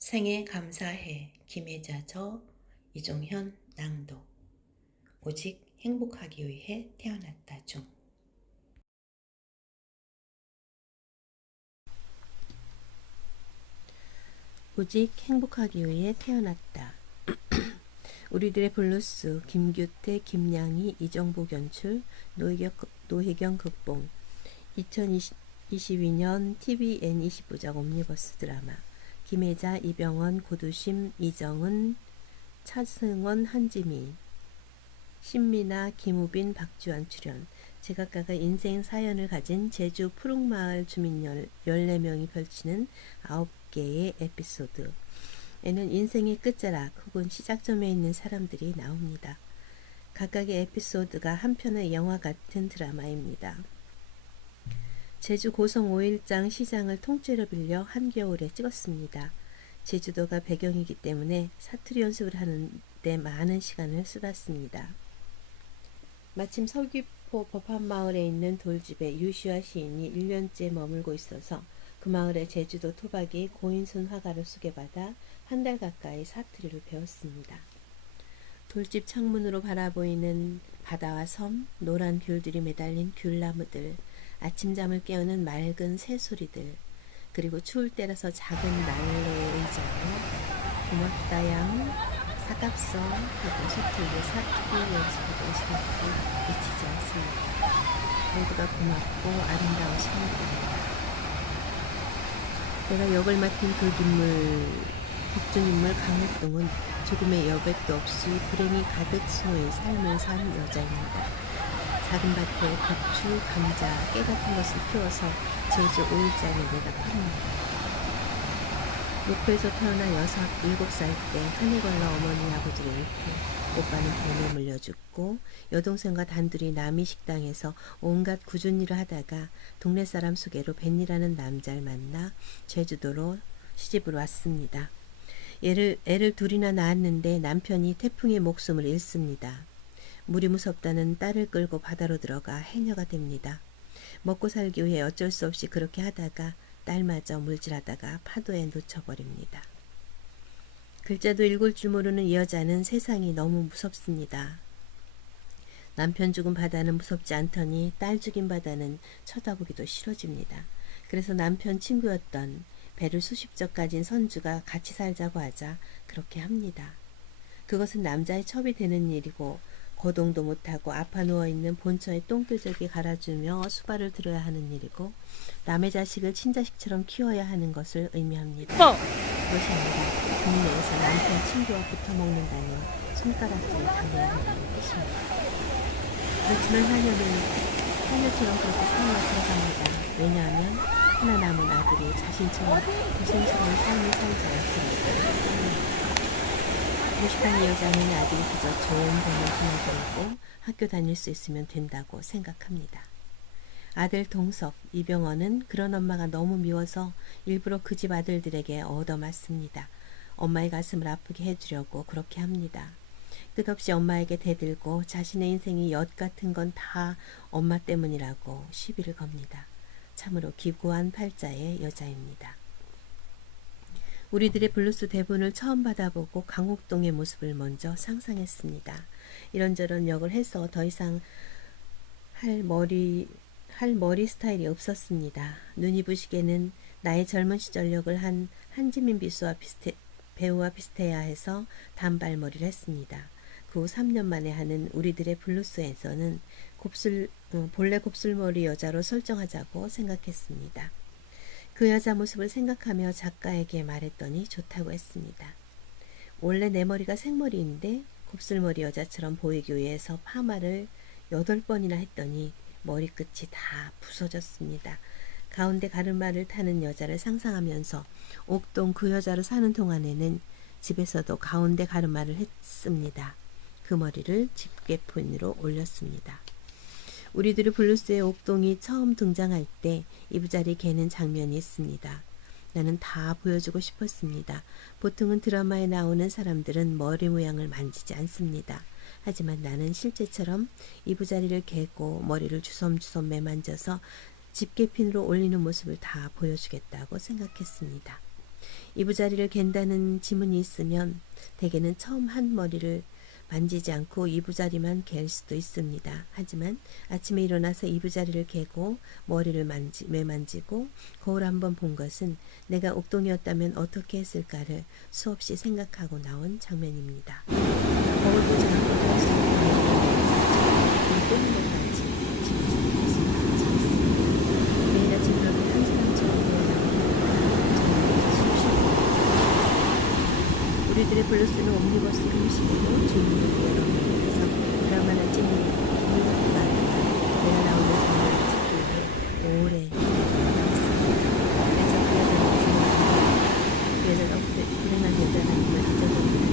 생에 감사해 김혜자저 이종현 낭독. 오직 행복하기 위해 태어났다 중. 오직 행복하기 위해 태어났다. 우리들의 블루스. 김규태, 김양희, 이정복 연출, 노혜경 극본. 2022년 TVN 25작 옴니버스 드라마. 김혜자, 이병헌, 고두심, 이정은, 차승원, 한지민, 신미나, 김우빈, 박주환 출연. 제각각의 인생 사연을 가진 제주 푸릉마을 주민 14명이 펼치는 9개의 에피소드. 에는 인생의 끝자락 혹은 시작점에 있는 사람들이 나옵니다. 각각의 에피소드가 한 편의 영화 같은 드라마입니다. 제주 고성 5일장 시장을 통째로 빌려 한겨울에 찍었습니다. 제주도가 배경이기 때문에 사투리 연습을 하는데 많은 시간을 쏟았습니다. 마침 서귀포 법한마을에 있는 돌집에 유시화 시인이 1년째 머물고 있어서 그 마을의 제주도 토박이 고인순 화가를 소개받아 한 달 가까이 사투리를 배웠습니다. 돌집 창문으로 바라보이는 바다와 섬, 노란 귤들이 매달린 귤나무들, 아침잠을 깨우는 맑은 새소리들, 그리고 추울 때라서 작은 난로의 의자로 고맙다양, 사갑서 하고 소투리에 사투리 연습하던 시간들이 미치지 않습니다. 모두가 고맙고 아름다운 시간들입니다. 내가 역을 맡은 극중인물 강옥동은 조금의 여백도 없이 불행이 가득 스모인 삶을 산 여자입니다. 작은 밭에 고추, 감자, 깨 같은 것을 키워서 제주 5일장에 내다 팝니다. 목포에서 태어나 7살 때 한해 걸러 어머니 아버지를 잃고 오빠는 뱀에 물려 죽고 여동생과 단둘이 남이 식당에서 온갖 굳은 일을 하다가 동네 사람 소개로 벤이라는 남자를 만나 제주도로 시집을 왔습니다. 애를 둘이나 낳았는데 남편이 태풍에 목숨을 잃습니다. 물이 무섭다는 딸을 끌고 바다로 들어가 해녀가 됩니다. 먹고 살기 위해 어쩔 수 없이 그렇게 하다가 딸마저 물질하다가 파도에 놓쳐버립니다. 글자도 읽을 줄 모르는 이 여자는 세상이 너무 무섭습니다. 남편 죽은 바다는 무섭지 않더니 딸 죽인 바다는 쳐다보기도 싫어집니다. 그래서 남편 친구였던 배를 수십 척 가진 선주가 같이 살자고 하자 그렇게 합니다. 그것은 남자의 첩이 되는 일이고 거동도 못하고 아파 누워있는 본처에 똥끄적이 갈아주며 수발을 들어야 하는 일이고 남의 자식을 친자식처럼 키워야 하는 것을 의미합니다. 그것이 아니라 국내에서 남편 친구와 붙어 먹는다는 손가락질을 당해야 한다는 뜻입니다. 그렇지만 하녀처럼 그렇게 삶을 들어갑니다. 왜냐하면 하나 남은 아들이 자신처럼 고생스러운 삶을 살지 않기를. 무식한 이 여자는 아들이 그저 좋은 봄을 보내고 학교 다닐 수 있으면 된다고 생각합니다. 아들 동석, 이병헌은 그런 엄마가 너무 미워서 일부러 그 집 아들들에게 얻어맞습니다. 엄마의 가슴을 아프게 해주려고 그렇게 합니다. 끝없이 엄마에게 대들고 자신의 인생이 엿 같은 건 다 엄마 때문이라고 시비를 겁니다. 참으로 기구한 팔자의 여자입니다. 우리들의 블루스 대본을 처음 받아보고 강옥동의 모습을 먼저 상상했습니다. 이런저런 역을 해서 더 이상 할 머리 스타일이 없었습니다. 눈이 부시게는 나의 젊은 시절 역을 한 한지민 배우와 비슷해야 해서 단발머리를 했습니다. 그 후 3년 만에 하는 우리들의 블루스에서는 본래 곱슬머리 여자로 설정하자고 생각했습니다. 그 여자 모습을 생각하며 작가에게 말했더니 좋다고 했습니다. 원래 내 머리가 생머리인데 곱슬머리 여자처럼 보이기 위해서 파마를 8번이나 했더니 머리끝이 다 부서졌습니다. 가운데 가르마를 타는 여자를 상상하면서 옥동 그 여자로 사는 동안에는 집에서도 가운데 가르마를 했습니다. 그 머리를 집게핀으로 올렸습니다. 우리들의 블루스의 옥동이 처음 등장할 때 이부자리 개는 장면이 있습니다. 나는 다 보여주고 싶었습니다. 보통은 드라마에 나오는 사람들은 머리 모양을 만지지 않습니다. 하지만 나는 실제처럼 이부자리를 개고 머리를 주섬주섬 매만져서 집게핀으로 올리는 모습을 다 보여주겠다고 생각했습니다. 이부자리를 갠다는 지문이 있으면 대개는 처음 한 머리를 만지지 않고 이부자리만 갤 수도 있습니다. 하지만 아침에 일어나서 이부자리를 개고 머리를 매만지고 거울 한번 본 것은 내가 옥동이었다면 어떻게 했을까를 수없이 생각하고 나온 장면입니다. 거울 보지 않고도 할 수 있는 는 것까지 집중해서 있습니다. 매일 아침 그렇게 한 사람처럼 우리들의 블루스는 옴니버스 형식으로 주인공이 여러 명이서 드라마나 찐이 내가 나오는 장면을 찍기 위해 오래 기다렸습니다. 그래서 그 여자가 불행한 여자라는 걸 잊어버리는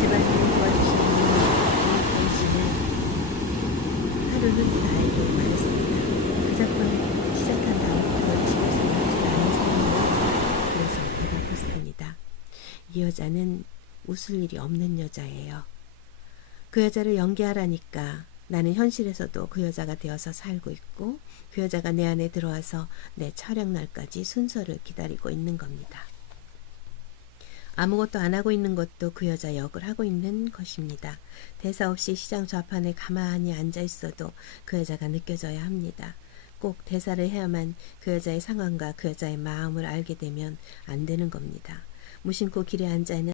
제발 좀 도와주시는 당신은 하루는 나에게 말했습니다. 그 사건을 시작한 다음부터 집에서 나지 않은 사람이라 그래서 대답했습니다. 이 여자는 웃을 일이 없는 여자예요. 그 여자를 연기하라니까 나는 현실에서도 그 여자가 되어서 살고 있고 그 여자가 내 안에 들어와서 내 촬영 날까지 순서를 기다리고 있는 겁니다. 아무것도 안 하고 있는 것도 그 여자 역을 하고 있는 것입니다. 대사 없이 시장 좌판에 가만히 앉아 있어도 그 여자가 느껴져야 합니다. 꼭 대사를 해야만 그 여자의 상황과 그 여자의 마음을 알게 되면 안 되는 겁니다. 무심코 길에 앉아 있는